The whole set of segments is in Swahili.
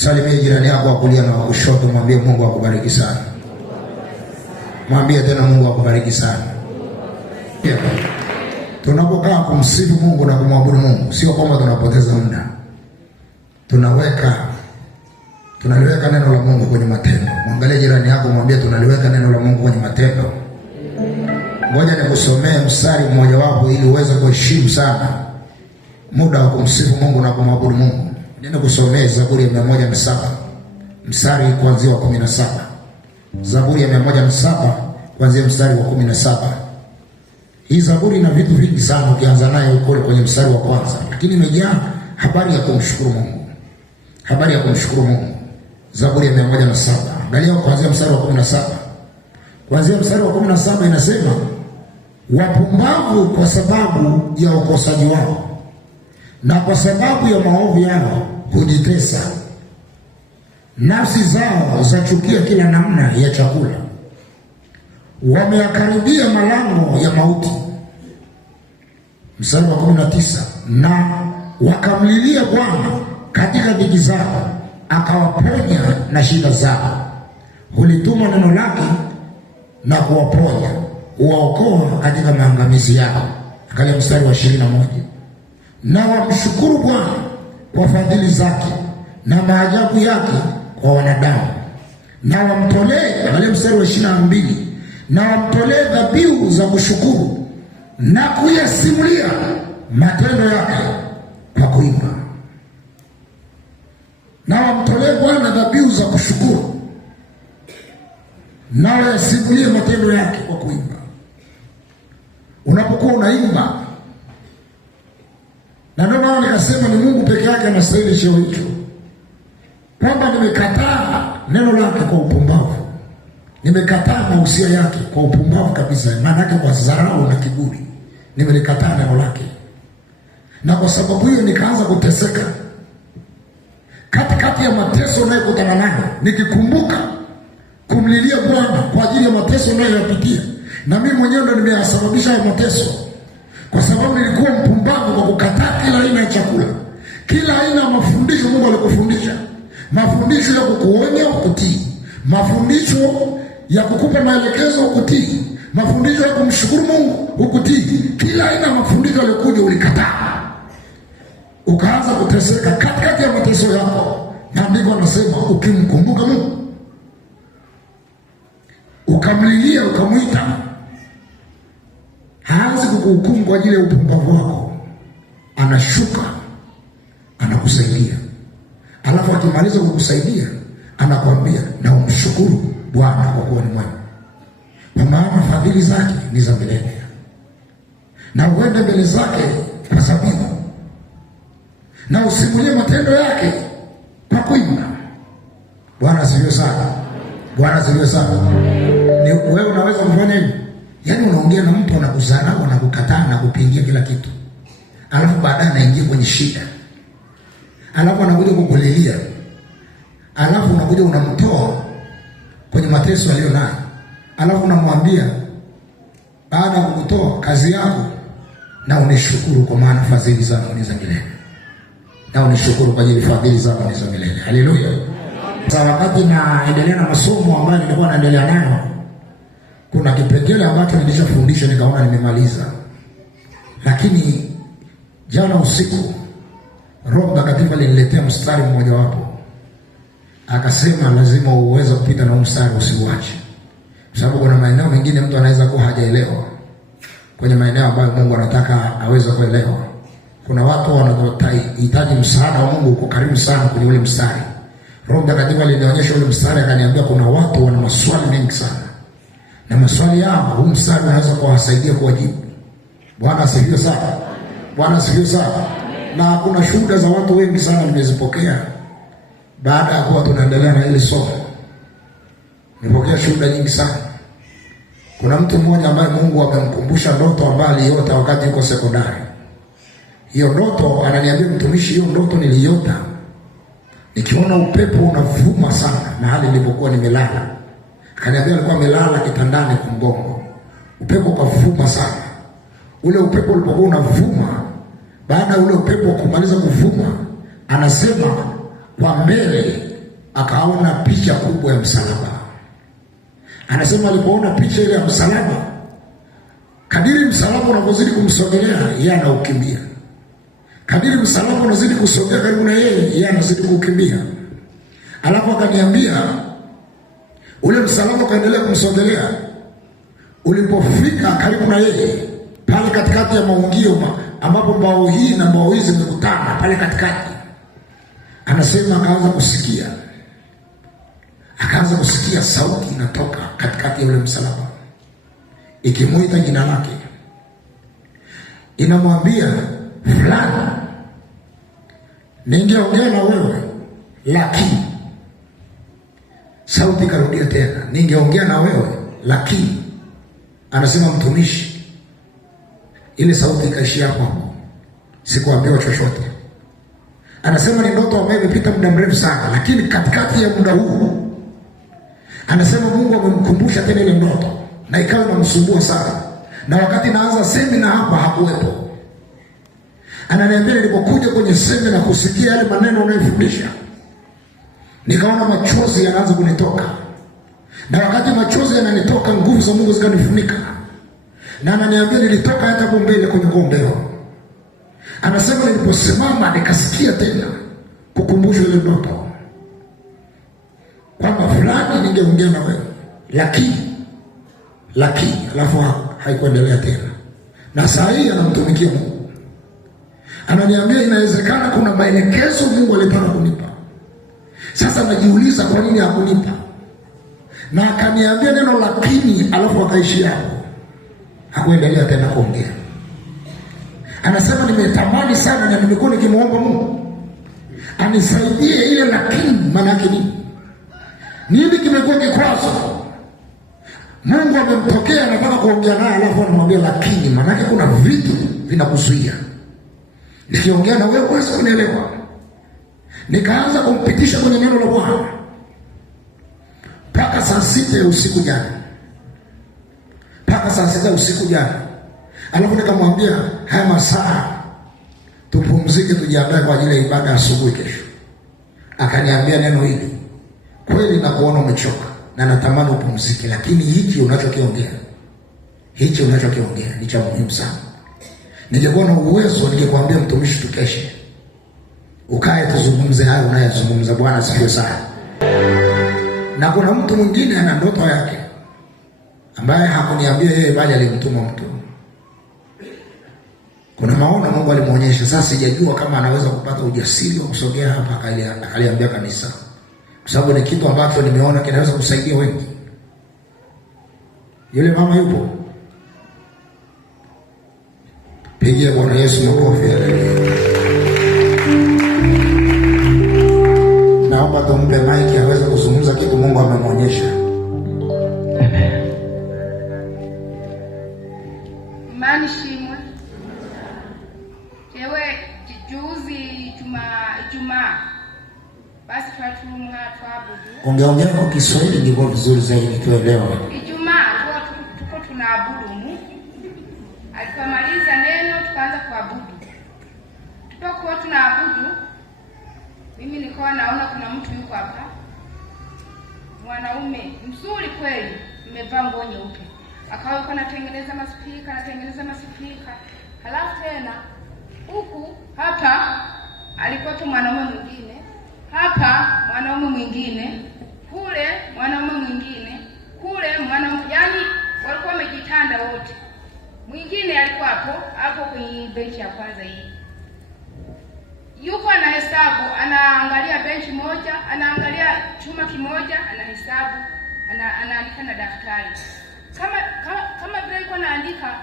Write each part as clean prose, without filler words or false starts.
Salimia jirani yako wa kulia na wa kushoto, mwambie Mungu akubariki sana. Mwambie tena Mungu akubariki sana. Tunapokaa kumsifu Mungu na kumwabudu Mungu, sio kwamba tunapoteza muda. Tunaliweka neno la Mungu kwenye matendo. Mwangalie jirani yako, mwambie tunaliweka neno la Mungu kwenye matendo. Ngoja nikusomee mstari mmoja wapo ili uweze kuheshimu sana muda wa kumsifu Mungu na kumwabudu Mungu. Nenda kusomea Zaburi ya 107 mstari kuanzia wa 17. Zaburi ya 107 kuanzia mstari wa 17. Hii Zaburi ina vitu vingi sana ukianza nayo huko kwenye mstari wa kwanza, lakini imejaa habari ya kumshukuru Mungu. Habari ya kumshukuru Mungu. Zaburi ya 107. Angalia kuanzia mstari wa 17. Kuanzia mstari wa 17 inasema, wapumbavu kwa sababu ya ukosaji wao na kwa sababu ya maovu yao hujitesa. Nafsi zao zachukia kila namna ya chakula. Wameyakaribia malango ya mauti. Mstari wa 19, na wakamlilia Bwana katika dhiki zao, akawaponya na shida zao. Hulituma neno lake na kuwaponya, huwaokoa katika maangamizi yao. Angalia mstari wa 21, na wamshukuru Bwana kwa fadhili zake na maajabu yake kwa wanadamu, na wamtolee. Angalia mstari wa 22, na wamtolee dhabihu za kushukuru na kuyasimulia matendo yake kwa kuimba. Na wamtolee Bwana dhabihu za kushukuru na wayasimulie matendo yake kwa kuimba. Unapokuwa unaimba, na ndio maana nikasema ni Mungu peke yake anastahili cheo hicho, kwamba nimekataa neno lake kwa upumbavu, nimekataa mahusia yake kwa upumbavu kabisa, maana yake kwa dharau na kiburi. Nimelikataa neno lake, na kwa sababu hiyo nikaanza kuteseka katikati ya mateso ninayokutana nayo, nikikumbuka kumlilia Bwana kwa ajili ya mateso ninayoyapitia, na mimi mwenyewe ndo nimeyasababisha hayo mateso, kwa sababu nilikuwa mpumbavu kwa kukataa kila aina ya chakula, kila aina ya mafundisho Mungu alikufundisha. Mafundisho ya kukuonya ukutii, mafundisho ya kukupa maelekezo ukutii, mafundisho ya kumshukuru Mungu ukutii. Kila aina ya mafundisho yalikuja ulikataa, ukaanza kuteseka katikati ya mateso yako. Na ndivyo anasema, ukimkumbuka Mungu, ukamlilia, ukamwita, haanzi kukuhukumu kwa ajili ya upumbavu wako. Anashuka, anakusaidia. Alafu akimaliza kukusaidia, anakwambia na umshukuru Bwana kwa kuwa ni mwema, kwa maana fadhili zake ni za milele, na uende mbele zake kwa zabibu, na usimulie matendo yake kwa kuimba. Bwana asifiwe sana. Bwana asifiwe sana. Ni wewe unaweza kufanya hivi? Yaani unaongea na mtu anakudharau, anakukataa na kupingia kila kitu, alafu baadaye anaingia kwenye shida, alafu anakuja kukulilia, alafu unakuja unamtoa kwenye mateso aliyo nayo, alafu unamwambia baada ya kukutoa kazi yako, na unishukuru kwa maana fadhili zako ni za milele. Na unishukuru kwa ajili fadhili zako ni za milele. Haleluya. Sasa wakati naendelea na masomo ambayo nilikuwa naendelea nayo, kuna kipengele ambacho nilishafundisha nikaona nimemaliza, lakini jana usiku Roho Mtakatifu aliniletea mstari mmoja wapo, akasema lazima uweze kupita na mstari, usiuache, kwa sababu kuna maeneo mengine mtu anaweza kuwa hajaelewa, kwenye maeneo ambayo Mungu anataka aweze kuelewa. Kuna watu wanahitaji msaada wa Mungu, uko karibu sana kwenye ule mstari. Roho Mtakatifu alinionyesha ule mstari, akaniambia kuna watu wana maswali mengi sana, na maswali yao huu mstari unaweza kuwasaidia kuwajibu. Bwana asifiwe sana. Bwana asifiwe sana. Na kuna shuhuda za watu wengi sana nimezipokea baada ya kuwa tunaendelea na ile somo. Nimepokea shuhuda nyingi sana. Kuna mtu mmoja ambaye Mungu amemkumbusha ndoto ambayo aliota wakati yuko sekondari. Hiyo ndoto ananiambia, mtumishi, hiyo ndoto niliota nikiona upepo unavuma sana mahali nilipokuwa nimelala. Akaniambia alikuwa amelala kitandani kwa mgongo, upepo ukavuma sana. Ule upepo ulipokuwa unavuma, baada ya ule upepo kumaliza kuvuma, anasema kwa mbele akaona picha kubwa ya msalaba. Anasema alipoona picha ile ya msalaba, kadiri msalaba unavyozidi kumsogelea, yeye anaukimbia. Kadiri msalaba unazidi kusogea karibu na yeye anazidi kukimbia. Alafu akaniambia ule msalaba ukaendelea kumsogelea. Ulipofika karibu na yeye, pale katikati ya maungio ambapo mbao hii na mbao hizi zimekutana pale katikati, anasema akaanza kusikia sauti inatoka katikati ya ule msalaba, ikimuita jina lake, inamwambia fulani, ningeongea na wewe lakini. Sauti ikarudia tena, ningeongea na wewe lakini. Anasema mtumishi, ile sauti ikaishia hapo, sikuambiwa chochote. Anasema ni ndoto ambayo imepita muda mrefu sana, lakini katikati ya muda huu anasema Mungu amemkumbusha tena ile ndoto, na ikawa inamsumbua sana. Na wakati naanza semina hapa hakuwepo. Ananiambia nilipokuja kwenye semina kusikia yale maneno unayofundisha, nikaona machozi yanaanza kunitoka. Na wakati machozi yananitoka, nguvu za Mungu zikanifunika. Na ananiambia nilitoka hata hapo mbele kwenye gombero. Anasema niliposimama nikasikia tena kukumbushwa ile ndoto, kwamba fulani ningeongea na wewe lakini alafu haikuendelea tena. Na saa hii anamtumikia Mungu. Ananiambia inawezekana kuna maelekezo Mungu alitaka kunipa. Sasa najiuliza kwa nini hakunipa. Na akaniambia neno lakini, alafu akaishia hapo, hakuendelea tena kuongea. Anasema nimetamani sana na nimekuwa nikimwomba Mungu anisaidie ile lakini maana yake nini? Nini kimekuwa kikwazo? Mungu amemtokea, anataka kuongea naye, alafu anamwambia lakini, maana yake kuna vitu vinakuzuia. Nikiongea na wewe huwezi kunielewa. Nikaanza kumpitisha kwenye neno la Bwana mpaka saa 6 usiku jana. Alafu nikamwambia haya masaa tupumzike, tujiandae kwa ajili ya ibada asubuhi kesho. Akaniambia neno hili, kweli na kuona umechoka na natamani upumzike, lakini hichi unachokiongea ni cha muhimu sana. Ningekuwa na uwezo ningekwambia mtumishi, tukeshe ukae tuzungumze hayo unayozungumza. Bwana asifiwe sana. Na kuna mtu mwingine ana ndoto yake ambaye hakuniambia yeye, bali alimtuma mtu. Kuna maono Mungu alimuonyesha. Sasa sijajua kama anaweza kupata ujasiri wa kusogea hapa akaliambia kanisa, kwa sababu ni kitu ambacho nimeona kinaweza kusaidia wengi. Yule mama yupo? Pigia Bwana Yesu makofi. Naomba tumpe maiki aweze kuzungumza kitu Mungu amemwonyesha. Imani shimwe. Ewe juzi Ijumaa. Basi tuatumwa tuabudu. Ongeongea kwa Kiswahili ndivyo vizuri zaidi tuelewe. Ijumaa tuko tunaabudu Mungu. Alipomaliza neno tukaanza kuabudu. Tulipokuwa tunaabudu, mimi nilikuwa naona kuna mtu yuko hapa, mwanaume mzuri kweli, amevaa nguo nyeupe. Akawa anatengeneza masifika. Halafu tena huku hapa alikuwa tu mwanaume mwingine, hapa mwanaume mwingine, kule mwanaume mwingine, kule mwanaume, yani walikuwa wamejitanda wote. Mwingine alikuwa hapo kwenye benchi ya kwanza hii. Yuko anahesabu, anaangalia benchi moja, anaangalia chuma kimoja, anahesabu, anaandika na daftari. Kama vile yuko anaandika,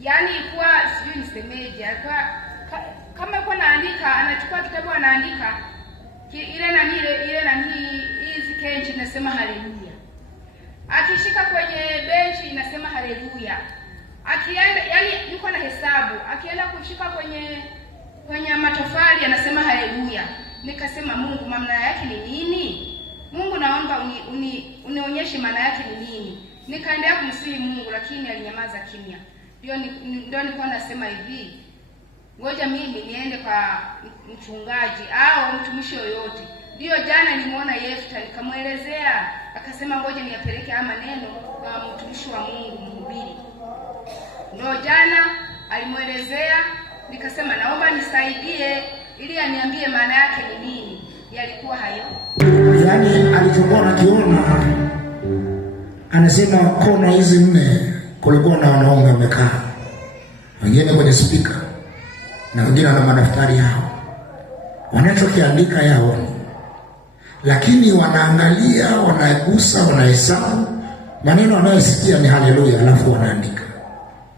yani ilikuwa sijui nisemeje, alikuwa kama yuko anaandika, anachukua kitabu anaandika ile hizi kenchi nasema haleluya. Akishika kwenye benchi inasema haleluya. Akienda, yani yuko na hesabu, akienda kushika kwenye matofali anasema haleluya. Nikasema Mungu, maana yake ni nini? Mungu, naomba unionyeshe maana yake ni nini. Nikaendelea kumsihi Mungu, lakini alinyamaza kimya. Ndio nilikuwa nasema hivi, ngoja mimi niende kwa mchungaji au mtumishi yoyote. Ndiyo jana nimuona Yefta, nikamwelezea, akasema ngoja niyapeleke haya maneno kwa mtumishi wa Mungu mhubiri. Ndio jana alimwelezea, nikasema naomba nisaidie ili aniambie maana yake ni nini. Yalikuwa hayo. Yaani alichokuwa anakiona, anasema kona hizi 4 kulikuwa na wanaume wamekaa, wengine kwenye spika na wengine na madaftari yao, wanachokiandika yao, lakini wanaangalia, wanagusa, wanahesabu maneno wanayosikia ni haleluya, alafu wanaandika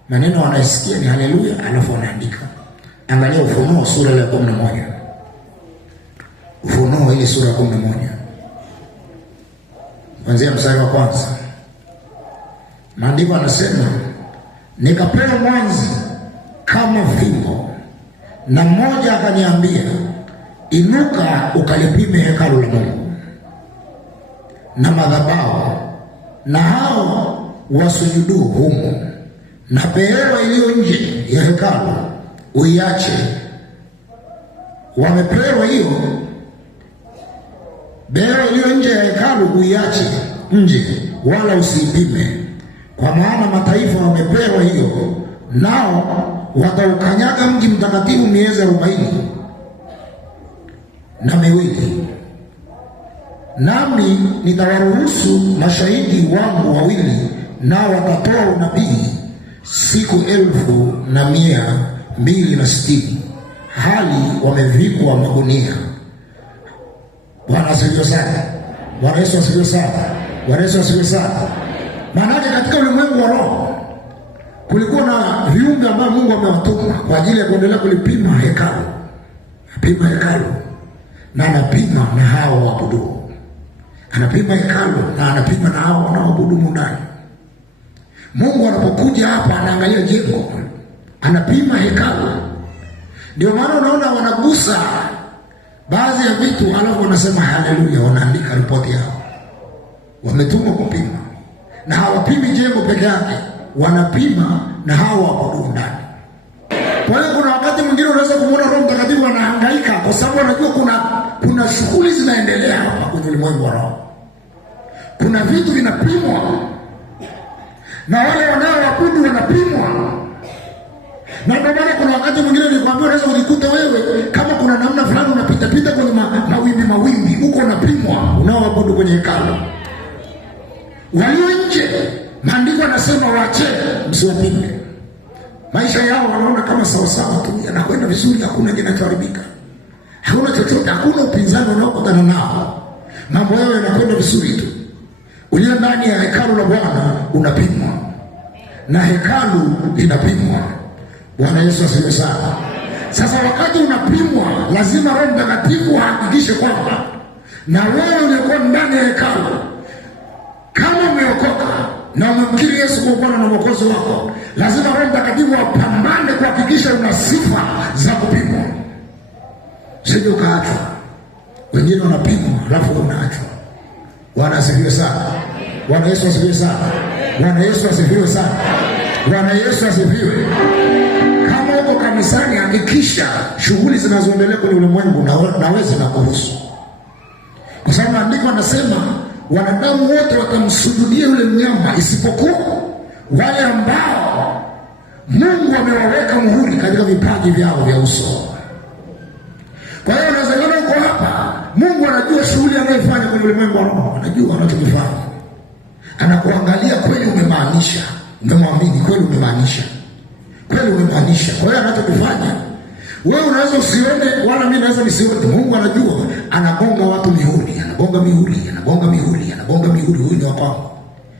maneno wanayosikia ni haleluya, alafu wanaandika. Angalia Ufunuo sura ya 11. Ufunuo ile sura ya 11 kuanzia mstari wa 1. Maandiko yanasema, nikapewa mwanzi kama fimbo, na mmoja akaniambia, inuka ukalipime hekalu la Mungu na madhabahu na hao wasujudu humo, na behewa iliyo nje ya hekalu uiache. Wamepewa hiyo behewa iliyo nje ya hekalu uiache nje, wala usiipime, kwa maana mataifa wamepewa hiyo, nao wataukanyaga mji mtakatifu miezi 42. Nami nitawaruhusu mashahidi wangu 2, nao watatoa unabii siku 1260, hali wamevikwa magunia. Bwana asifiwe sana. Bwana Yesu asifiwe sana. Bwana Yesu asifiwe sana. Maana katika ulimwengu wa roho kulikuwa na viumbe ambao Mungu amewatuma kwa ajili ya kuendelea kulipima hekalu. Pima hekalu na anapima na hao waabudu. Anapima hekalu na anapima na hao wanaoabudu ndani. Mungu anapokuja hapa anaangalia jengo, anapima hekalu. Ndio maana unaona wanagusa baadhi ya vitu alafu wanasema haleluya, wanaandika ripoti yao. Wametumwa kupima. Na hawapimi jengo peke yake, wanapima na hao waabudu ndani. Kwa hiyo kuna wakati mwingine unaweza kumuona Roho Mtakatifu anahangaika kwa sababu anajua kuna shughuli zinaendelea hapa kwenye ulimwengu wa roho. Kuna vitu vinapimwa na wale wanaoabudu wanapimwa. Na ndio maana kuna wakati mwingine nilikwambia unaweza kujikuta wewe kama kuna namna fulani unapita pita kwenye mawimbi huko unapimwa, unaoabudu kwenye hekalu. Walio nje, maandiko yanasema waache, msiwapime. Maisha yao wanaona kama sawa tu, yanakwenda vizuri, hakuna kinachoharibika. Hakuna chochote, hakuna upinzani unaokutana nao. Mambo yao yanakwenda vizuri tu. Ulio ndani ya hekalu la Bwana unapimwa. Na hekalu linapimwa. Bwana Yesu asifiwe sana. Sasa wakati unapimwa, lazima Roho Mtakatifu ahakikishe kwamba na wewe uliokuwa ndani ya hekalu, kama umeokoka na umemkiri Yesu kwa Bwana na Mwokozi wako, lazima Roho Mtakatifu apambane kuhakikisha una sifa za kupimwa. Sije ukaachwa. Wengine wanapimwa alafu unaachwa. Bwana asifiwe sana. Bwana Yesu asifiwe sana. Bwana Yesu asifiwe sana. Bwana Yesu asifiwe. Kama uko kanisani, hakikisha shughuli zinazoendelea kwenye ulimwengu naweza na kuhusu. Kwa sababu maandiko yanasema wanadamu wote watamsujudia yule mnyama isipokuwa wale ambao Mungu amewaweka muhuri katika vipaji vyao vya uso. Kwa hiyo unaweza kuona uko hapa, Mungu anajua shughuli anayofanya kwenye ulimwengu wa roho, anajua anachokifanya. Anakuangalia kweli umemaanisha, umemwamini kweli umemaanisha. Kweli umemaanisha. Kwa hiyo anachokifanya wewe unaweza usione wala mimi naweza nisione. Mungu anajua, anagonga watu mihuri, anagonga mihuri, anagonga mihuri, anagonga mihuri. Huyu ni wa kwangu.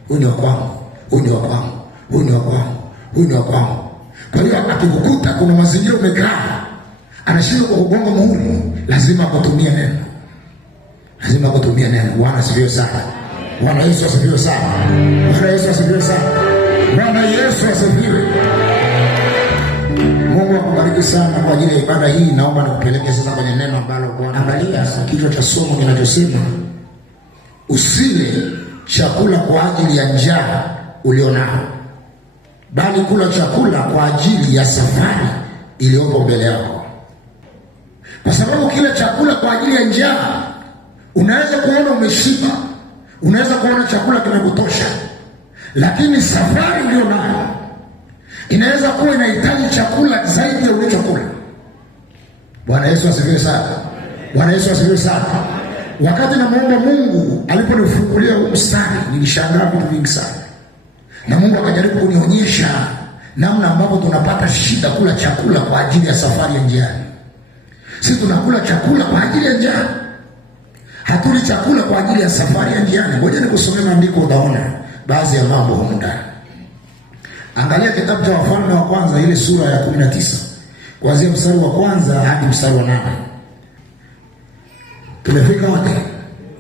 Huyu ni wa kwangu. Huyu ni wa kwangu. Huyu ni wa kwangu. Huyu ni wa kwangu. Kwa hiyo akikukuta kuna mazingira umekaa, anashindwa kugonga muhuri, lazima kutumia neno. Lazima kutumia neno. Bwana asifiwe sana. Bwana Yesu asifiwe sana. Bwana Yesu asifiwe sana. Bwana Yesu asifiwe. Mungu akubariki sana kwa ajili ya ibada hii. Naomba nikupeleke sasa kwenye neno ambalo Bwana. Angalia kichwa cha somo kinachosema usile chakula kwa ajili ya njaa ulionayo, bali kula chakula kwa ajili ya safari iliyopo mbele yako. Kwa sababu kile chakula kwa ajili ya njaa Unaweza kuona umeshiba, unaweza kuona chakula kimekutosha, lakini safari ndio nayo inaweza kuwa inahitaji chakula zaidi ya ulichokula. Bwana Yesu asifiwe sana. Bwana Yesu asifiwe sana. Wakati namuomba Mungu aliponifungulia mstari, nilishangaa vitu vingi sana, na Mungu akajaribu kunionyesha namna ambavyo tunapata shida kula chakula kwa ajili ya safari ya njiani. Sisi tunakula chakula kwa ajili ya njaa, hatuli chakula kwa ajili ya safari ya njiani. Ngoja nikusomee maandiko, utaona baadhi ya mambo huko ndani. Angalia kitabu cha Wafalme wa kwanza ile sura ya 19 kuanzia mstari wa kwanza hadi mstari wa 8. Tumefika wapi?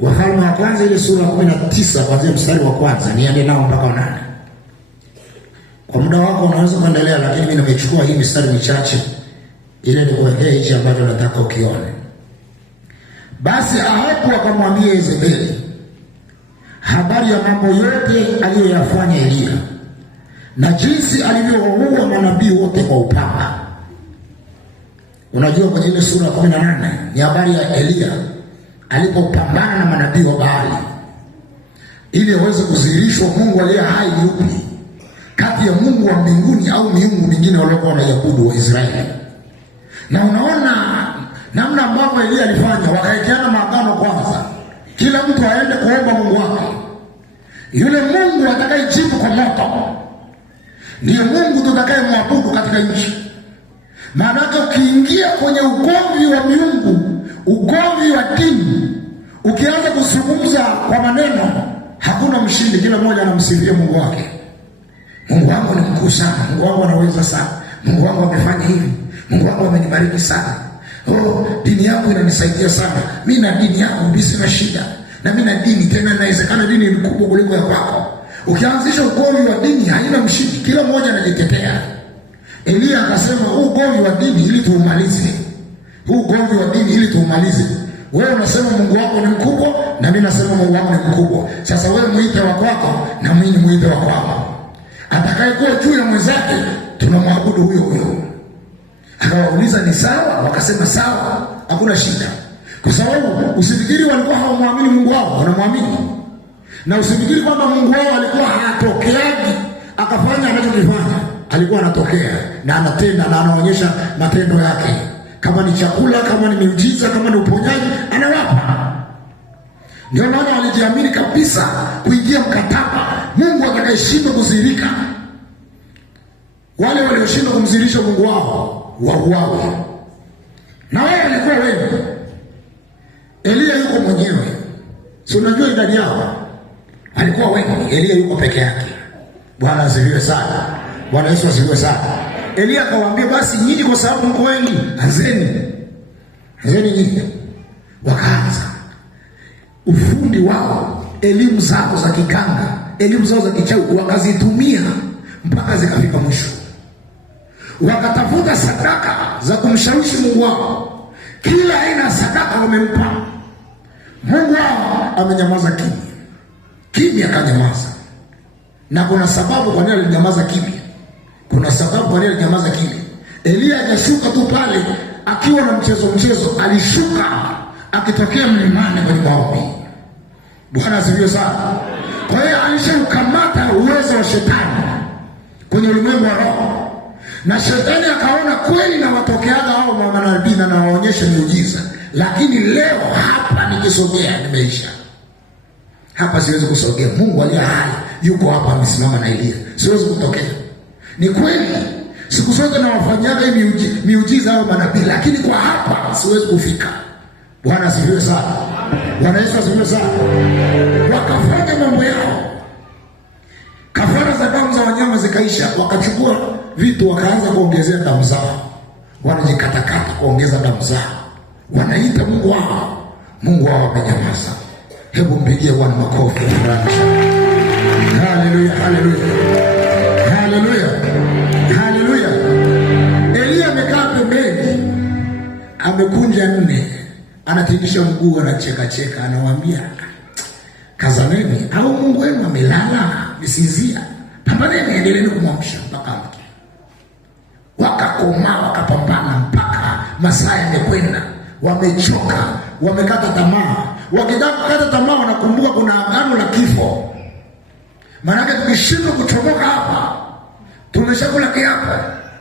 Wafalme wa kwanza ile sura ya 19 kuanzia mstari wa kwanza, niende nao mpaka 8. Kwa muda wako unaweza kuendelea, lakini mimi nimechukua hii mistari michache ili nikuwekee hichi ambacho nataka ukione. Basi Ahabu akamwambia Yezebeli habari ya mambo yote aliyoyafanya Eliya na jinsi alivyowaua manabii wote kwa upanga. Unajua kwenye ile sura 18 ni habari ya Eliya alipopambana na manabii wa Baali ili aweze kudhihirishwa Mungu aliye hai ni upi kati ya Mungu wa mbinguni au miungu mingine waliokuwa wanaiabudu wa Israeli. Na unaona namna ambavyo Eliya alifanya, wakaekeana maagano kwanza, kila mtu aende kuomba Mungu wake. Yule Mungu atakayejibu kwa moto ndiye Mungu tutakayemwabudu katika nchi. Maana ukiingia kwenye ugomvi wa miungu, ugomvi wa dini, ukianza kuzungumza kwa maneno, hakuna mshindi, kila mmoja anamsifia Mungu wake. Mungu wangu ni mkuu sana, Mungu wangu anaweza sana, Mungu wangu amefanya hivi, Mungu wangu amenibariki sana. Oh, dini yangu inanisaidia sana. Mimi na dini yangu mimi sina shida. Na mimi na dini tena inawezekana dini ni kubwa kuliko ya kwako. Ukianzisha ugomvi wa dini haina mshindi, kila mmoja anajitetea. Eliya akasema huu ugomvi wa dini ili tuumalize. Huu ugomvi wa dini ili tuumalize. Wewe unasema Mungu wako ni mkubwa na mimi nasema Mungu wangu ni mkubwa. Sasa wewe muite wa kwako na mimi muite wa kwako. Atakayekuwa juu ya mwenzake tunamwabudu huyo huyo. Akawauliza ni sawa? Wakasema sawa, hakuna shida. Kwa sababu usifikiri walikuwa hawamwamini Mungu wao, wanamwamini. Na usifikiri kwamba Mungu wao alikuwa hatokeaji akafanya anachokifanya. Alikuwa anatokea na anatenda na anaonyesha matendo yake. Kama ni chakula, kama ni miujiza, kama ni uponyaji, anawapa. Ndio maana walijiamini kabisa kuingia mkataba. Mungu atakayeshindwa kudhihirika, wale walioshindwa kumdhihirisha Mungu wao wauawe. Na wao walikuwa wengi. Eliya yuko mwenyewe, si unajua idadi yao? Alikuwa wengi, Eliya yuko peke yake. Bwana asifiwe sana. Bwana Yesu asifiwe sana. Eliya akawaambia basi nyinyi kwa sababu mko wengi, anzeni nyinyi. Wakaanza ufundi wao, elimu zao za kiganga, elimu zao za kichawi wakazitumia mpaka zikafika mwisho. Wakatafuta sadaka za kumshawishi Mungu wao. Kila aina sadaka wamempa. Mungu wao amenyamaza kimya akanyamaza. Na kuna sababu kwa nini alinyamaza kimya. Kuna sababu kwa nini alinyamaza kimya. Eliya akashuka tu pale akiwa na mchezo, alishuka akitokea mlimani kwenye maombi. Bwana asifiwe sana. Kwa hiyo alishamkamata uwezo wa shetani kwenye ulimwengu wa roho. Na shetani akaona kweli na watokeaga hao manabii na waonyeshe miujiza. Lakini leo hapa nikisogea nimeisha. Hapa siwezi kusogea. Mungu aliye hai yuko hapa amesimama na Eliya. Siwezi kutokea. Ni kweli siku zote na wafanyaga miujiza hao manabii, lakini kwa hapa siwezi kufika. Bwana asifiwe sana. Bwana Yesu asifiwe sana. Wakafanya mambo yao. Kafara za damu za wanyama zikaisha, wakachukua vitu wakaanza kuongezea damu zao. Wanajikatakata kuongeza damu zao. Wanaita Mungu wao. Mungu wao amenyamaza. Hebu mpigie Bwana makofi. Haleluya, haleluya. Haleluya. Haleluya. Eliya amekaa pembeni, amekunja nne, anatingisha mguu, anacheka, anawaambia kazaneni au Mungu wenu amelala, msinzia. Pambaneni, endeleeni kumwamsha mpaka mke. Wakakoma, wakapambana mpaka masaa yamekwenda. Wamechoka, wamekata tamaa, wakitaka kukata tamaa wanakumbuka kuna agano la kifo. Maana tukishindwa kuchomoka hapa, tumeshakula kiapo,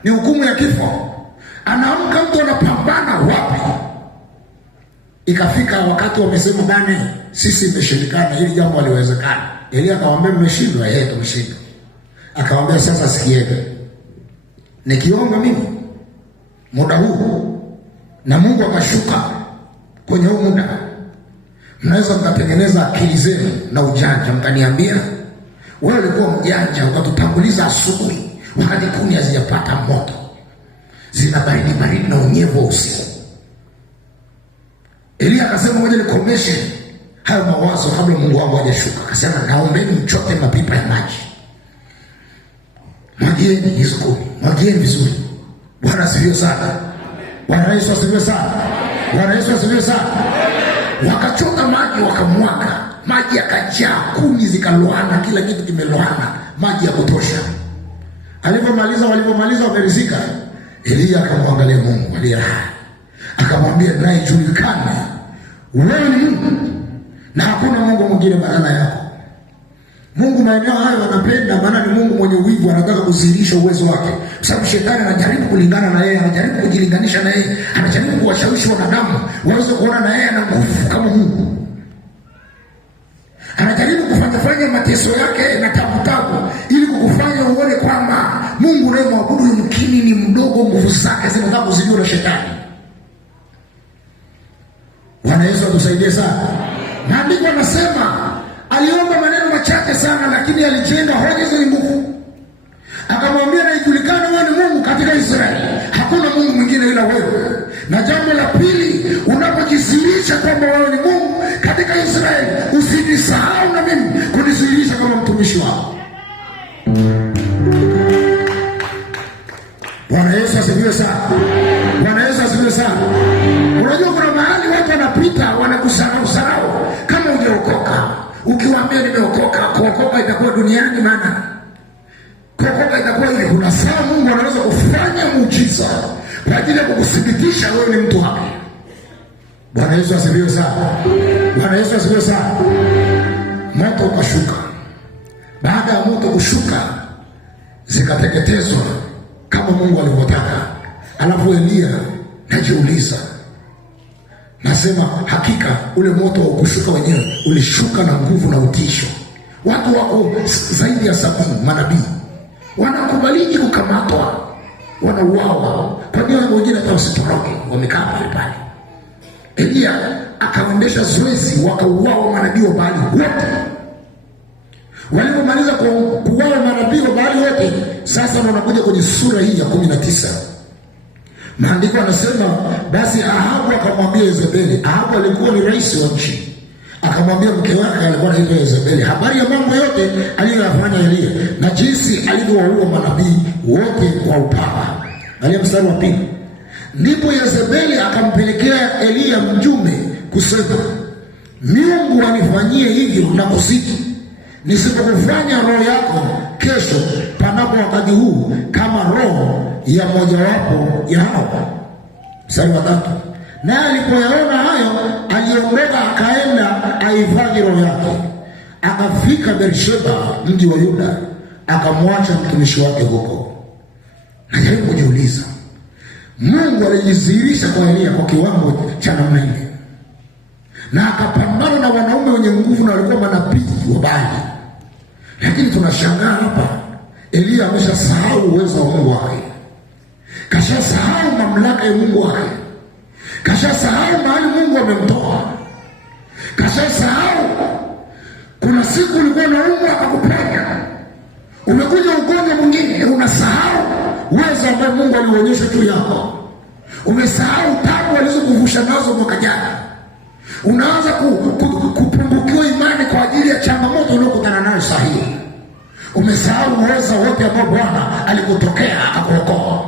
ni hukumu ya kifo. Anaamka mtu anapambana wapi? Ikafika wakati wamesema bana, sisi imeshindikana, hili jambo haliwezekana. Elia akamwambia mmeshindwa? Tumeshindwa. Akamwambia sasa sikieni, nikiomba mimi muda huu na Mungu akashuka kwenye huu muda, mnaweza mkatengeneza akili zenu na ujanja, mkaniambia wewe ulikuwa mjanja ukatutanguliza asubuhi wakati kuni hazijapata moto, zina baridi baridi na unyevu wa usiku. Elia akasema ngoja nikomeshe hayo mawazo kabla Mungu wangu hajashuka. Akasema naombeni mchote mapipa ya maji, mwagieni hizo kuni, mwagieni vizuri. Bwana asifiwe sana. Bwana Yesu asifiwe sana. Bwana Yesu asifiwe sana. Wakachota maji wakamwaga, maji yakajaa, kuni zikaloana, kila kitu kimeloana, maji ya kutosha. Walipomaliza wamerizika, Elia akamwangalia Mungu aliye hai, akamwambia naye julikane wewe ni Mungu na hakuna Mungu mwingine badala yako. Mungu maeneo hayo anapenda, maana ni Mungu mwenye wivu, anataka kudhihirisha uwezo wake. Kwa sababu shetani anajaribu kulingana na yeye, anajaribu kujilinganisha na yeye, anajaribu kuwashawishi wanadamu waweze kuona na yeye ana nguvu kama Mungu. Anajaribu kufanya mateso yake na tabu ili kukufanya uone kwamba Mungu unayemwabudu yumkini ni mdogo, nguvu zake zinataka kuzidiwa na shetani. Bwana Yesu atusaidie sana. Maandiko yanasema aliomba maneno machache sana, lakini alijenga hoja zenye nguvu. Akamwambia na ijulikane wewe ni Mungu katika Israeli, hakuna Mungu mwingine ila wewe. Na jambo la pili, unapojisirisha kwamba wewe ni Mungu katika Israeli, usijisahau na mimi kunisirisha kama mtumishi wako. Bwana Yesu asifiwe sana. Bwana Yesu asifiwe sana. Unajua kuna mahali watu wanapita wanakusahau kama hujaokoka. Ukiwaambia nimeokoka, kuokoka itakuwa duniani, maana kuokoka itakuwa ile kuna saa Mungu anaweza kufanya muujiza kwa ajili ya kukuthibitisha wewe ni mtu wake. Bwana Yesu asifiwe sana. Bwana Yesu asifiwe sana. Moto ukashuka. Baada ya moto kushuka, zikateketezwa kama Mungu alivyotaka. Alafu Elia najiuliza, nasema hakika ule moto wa kushuka wenyewe ulishuka na nguvu na utisho. Watu wako zaidi ya 70 manabii wanakubaliki kukamatwa, wanauawa. Kwa nini wengine hata wasitoroke, wamekaa pale. Elia akaendesha zoezi, wakauawa manabii wa Baali wote. Walipomaliza kuuawa manabii wa Baali wote, sasa wanakuja kwenye sura hii ya 19. Maandiko yanasema basi Ahabu akamwambia Yezebeli. Ahabu alikuwa ni rais wa nchi. Akamwambia mke wake alikuwa anaitwa Yezebeli habari ya mambo yote aliyoyafanya Elia na jinsi alivyowaua manabii wote kwa upanga. Angalia mstari wa 2. Ndipo Yezebeli akampelekea Elia mjumbe kusema, Mungu anifanyie hivyo na kusiki, nisipokufanya roho yako kesho panapo wakati huu kama roho ya mojawapo ya hao. Mstari wa 3. Naye alipoyaona hayo aliondoka akaenda aihifadhi roho yake. Akafika Beersheba mji wa Yuda, akamwacha mtumishi wake huko. Najaribu kujiuliza, Mungu alijidhihirisha kwa Elia kwa kiwango cha namna ile, na akapambana na wanaume wenye nguvu na walikuwa manabii wa Baali. Lakini tunashangaa hapa, Elia ameshasahau uwezo wa Mungu wake, kashasahau mamlaka ya Mungu wake, kashasahau mahali Mungu amemtoa, kashasahau kuna siku ulikuwa unaumwa akakuponya, umekuja ugonjwa mwingine, unasahau uwezo ambao Mungu alionyesha juu yako. Umesahau tabu alizokuvusha nazo mwaka jana. Unaanza kupungukiwa imani kwa ajili ya changamoto unayokutana nayo sahihi. Umesahau uwezo wote ambao Bwana alikutokea akakuokoa,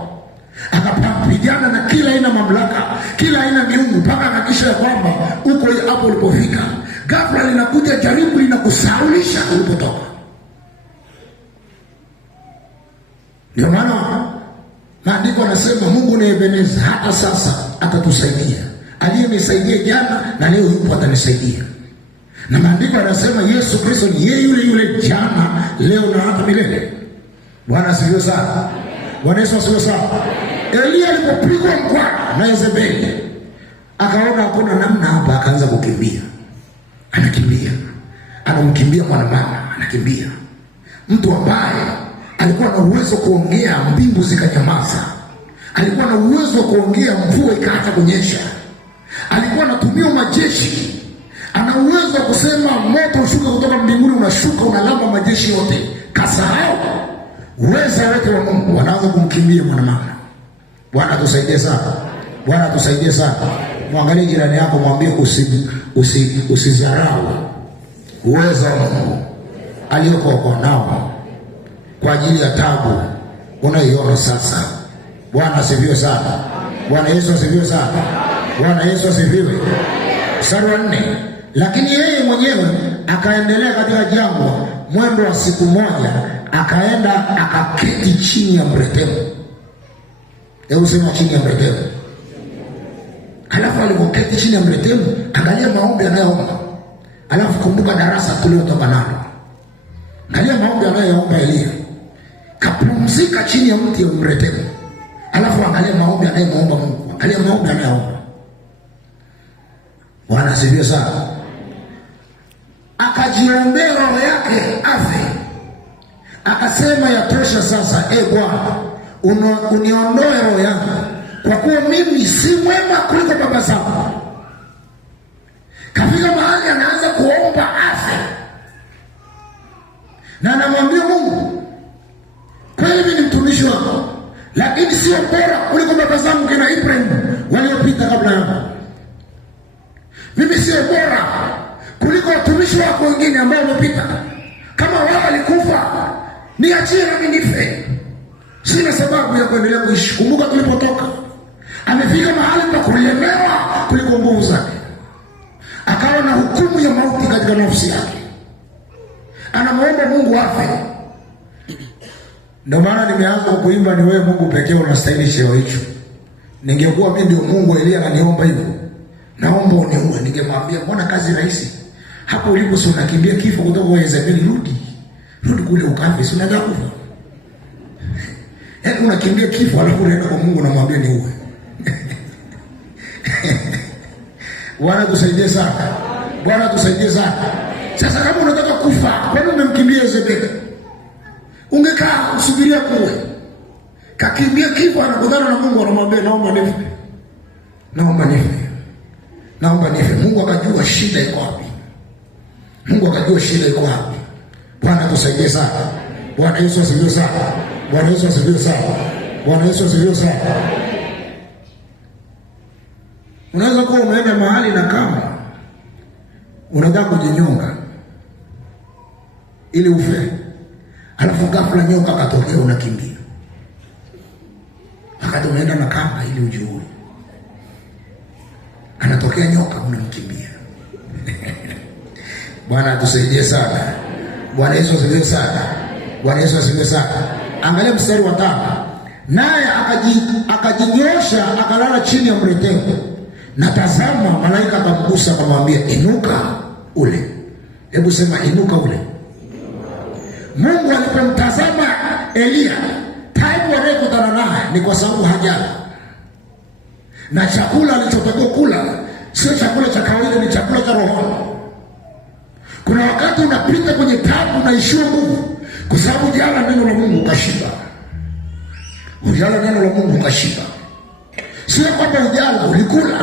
akapigana na kila aina mamlaka, kila aina miungu, mpaka hakikisha kwamba uko hapo ulipofika. Ghafla linakuja jaribu linakusahaulisha ulipotoka. Ndio maana maandiko yanasema Mungu ni Ebeneza, hata sasa atatusaidia. Aliyenisaidia jana na leo yupo atanisaidia. Na maandiko yanasema Yesu Kristo ni yeye yule jana, leo na hata milele. Bwana asifiwe sana. Bwana Yesu asifiwe sana. Elia alipopigwa mkwara na Yezebeli, akaona hakuna namna hapa, akaanza kukimbia. Anakimbia. Anamkimbia mwanamama, anakimbia. Mtu ambaye alikuwa na uwezo kuongea mbingu zikanyamaza. Alikuwa na uwezo kuongea mvua ikaacha kunyesha. Alikuwa anatumia majeshi. Ana uwezo wa kusema moto ushuka kutoka mbinguni, unashuka unalamba majeshi yote. Kasahau uweza wote wa Mungu, wanaanza kumkimbia mwanamama. Bwana tusaidie sana. Bwana tusaidie sana. Mwangalie jirani yako, mwambie usizarau uweza wa Mungu aliyoko nao kwa ajili ya tabu unaiona sasa. Bwana asifiwe sana. Bwana Yesu asifiwe sana. Bwana Yesu asifiwe. Mstari wa 4, lakini yeye mwenyewe akaendelea katika jangwa mwendo wa siku moja, akaenda akaketi chini ya mretemu. Hebu sema chini ya mretemu. Alafu alipoketi chini ya mretemu, angalia maombi anayoomba. Alafu kumbuka darasa tuliotoka nalo. Angalia maombi anayoomba Elia. Kapumzika chini ya mti wa mretemu. Alafu angalia maombi anayoomba Mungu. Angalia maombi anayoomba. Bwana asifiwe sana. Akajiombea roho yake afe. Akasema yatosha sasa, Bwana, uniondoe roho yangu, kwa kuwa mimi si mwema kuliko baba zangu. Kafika mahali anaanza kuomba afe. Na anamwambia Mungu, kweli mimi ni mtumishi wako, lakini sio bora kuliko baba zangu kina Ibrahim waliopita kabla yangu. Mimi sio bora kuliko watumishi wako wengine ambao wamepita. Kama wao walikufa, niachie nami nife. Sina sababu ya kuendelea kuishi. Kumbuka tulipotoka. Amefika mahali pa kulemewa kuliko nguvu zake. Akawa na hukumu ya mauti katika nafsi yake. Anamwomba Mungu afe. Ndio maana nimeanza kuimba, ni wewe Mungu pekee unastahili cheo hicho. Ningekuwa mimi ndio Mungu, Elia ananiomba hivyo, naomba uniue, ningemwambia mbona kazi rahisi. Hapo ulipo si unakimbia kifo kutoka kwa Yezebeli, rudi kule ukafe, si unaenda kufa. Yaani unakimbia kifo alafu unaenda kwa Mungu unamwambia niue. Bwana tusaidie sana. Bwana tusaidie sana. Sasa kama unataka kufa, kwa nini umemkimbia Yezebeli? Ungekaa usubiria kuwe. Kakimbia kifo, anakutana na Mungu anamwambia naomba nife. Naomba nife. Naomba nife. Mungu akajua shida iko wapi. Mungu akajua shida iko wapi. Bwana tusaidie sana. Bwana Yesu asifiwe sana. Bwana Yesu asifiwe sana. Bwana Yesu asifiwe sana. Unaweza kuwa umeenda mahali na kama unataka kujinyonga ili ufe, alafu ghafla nyoka katokea, unakimbia. Wakati umeenda na kamba ili ujiue, anatokea nyoka, unamkimbia. Bwana atusaidie sana. Bwana Yesu asifiwe sana. Bwana Yesu asifiwe sana. Angalia mstari wa 5. Naye akajinyosha akalala chini ya mretemu, na tazama malaika akamgusa akamwambia inuka ule. Hebu sema inuka ule. Mungu alipomtazama Elia, taibu aliyekutana naye ni kwa sababu hajala. Na chakula alichotakiwa kula sio chakula cha kawaida, ni chakula cha roho. Kuna wakati unapita kwenye tabu na ishiwa nguvu kwa sababu hujala neno la Mungu ukashiba. Hujala neno la Mungu ukashiba. Sio kwamba hujala, ulikula,